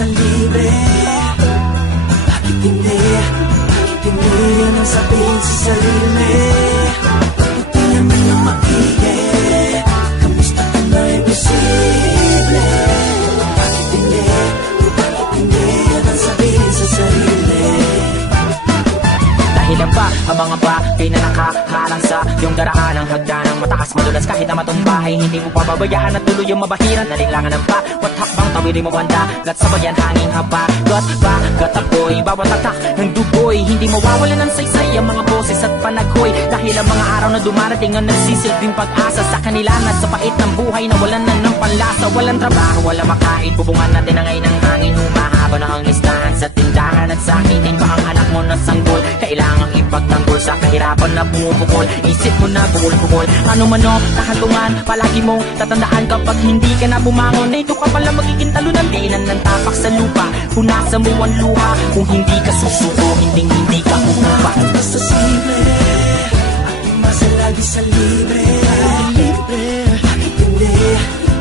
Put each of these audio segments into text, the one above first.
Sa libre, bakit hindi yan ang sabihin sa sarili? Buti naman ang maigi, kamusta ka na imposible? Bakit hindi yan ang sabihin sa sarili? Dahilan ba ang mga bagay na nakaharang sa iyong daraan ang hagdanang mataas madulas kahit na matumbahay hindi mo pababayaan at tuloy yung mabahiran nalinlangan ng bawat hakbang tawirin mo banda gat sabayan hanging habagat bagat apoy bawat tatak ng dugoy hindi mawawala ng saysay ang mga boses at panaghoy dahil ang mga araw na dumarating ang nagsisilbing pag-asa sa kanila na sa pait ng buhay na walan na ng panlasa walang trabaho wala makain bubungan natin ang ngayon ng hangin humahaba na ang listahan sa tindahan at sakitin pa ang anak mo na sanggol kailangang ipagtanggol sa kahirapan na bumubukol isip mo na bukol-bukol ano man o kahatungan palagi mong tatandaan kapag hindi ka na bumangon na ito ka pala magiging talunan dinan ng tapak sa lupa punasan mo ang luha kung hindi ka susuko hindi ka umupa basta simple at umasa lagi sa libre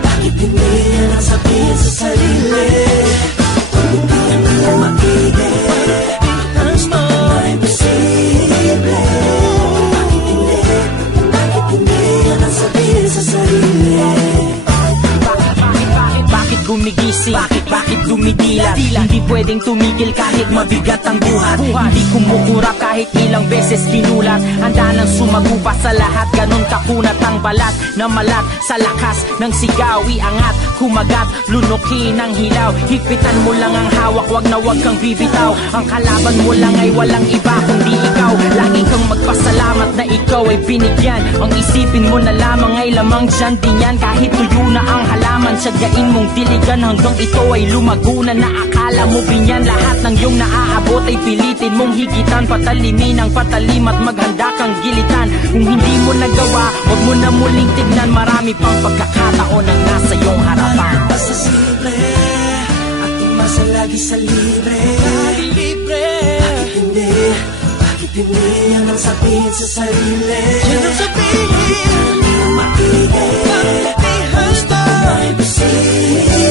bakit hindi yan ang sabihin sa sarili hindi naman ang maigi kamusta ka na imposible bakit hindi yan ang sabihin sa sarili Bakit gumigising? Bakit dumidilat? Hindi pwedeng tumigil kahit mabigat ang buhat Hindi kumukurap kahit ilang beses ginulat Handa nang sumagupa sa lahat Ganon kakunat ang balat na malat Sa lakas ng sigaw Iangat, kumagat, lunukin ang hilaw Higpitan mo lang ang hawak Wag na wag kang bibitaw Ang kalaban mo lang ay walang iba kundi ikaw Lagi kang magpasalamat na ikaw ay binigyan Ang isipin mo na lamang ay lamang dyan din yan Kahit tuyo na ang halaman Siyagain mong diligan hanggang ito ay lumago na Akala mo binyan lahat ng iyong naaabot Ay pilitin mong higitan Patalimin ang patalim at maghanda kang gilitan Kung hindi mo nagawa Huwag mo na muling tignan Marami pang pagkakataon ang nasa iyong harapan basta simple at umasa lagi sa libre Bakit hindi yan ang sabihin sa sarili yan ang sabihin hindi ang maigi kamusta ka na imposible